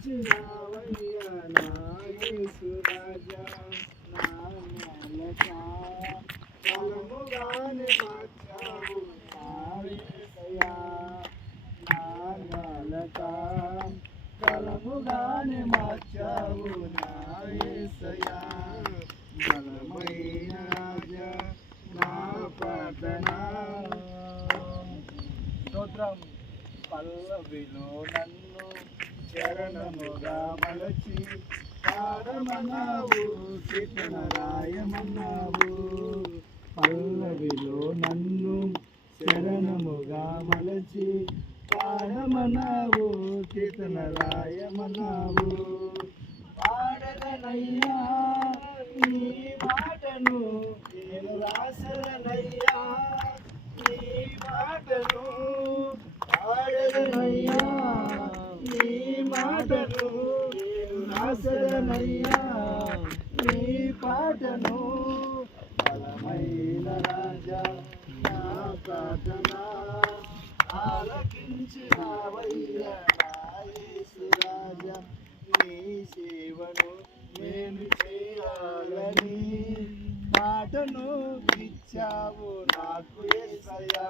ఆలకించినావయ్యా నా యేసు రాజా నా నేలక బలముగానే మార్చావు నా యేసయ్యా నా నేలక బలముగానే మార్చావు నా యేసయ్యా బలమైన రాజా నా ప్రార్థన స్తోత్రం. పల్లవిలో నన్ను చరణముగా మలచి పాడమన్నావు కీర్తన రాయమన్నావు. పల్లవిలో నన్ను చరణముగా మలచి పాడమన్నావు కీర్తన రాయమన్నావు. పాడదనయ్యా నీ మాటను నేను రాసదనయ్యా నీ మాటను పాడదనయ్యా నీ మాటను నేను రాసదనయ్యా నీ పాటను. బలమైన రాజా నా ప్రార్థన ఆలకించినావయ్యా నా యేసు రాజా నీ సేవను నేను చేయాలని మాటను ఇచ్చావు నాకు యేసయ్యా.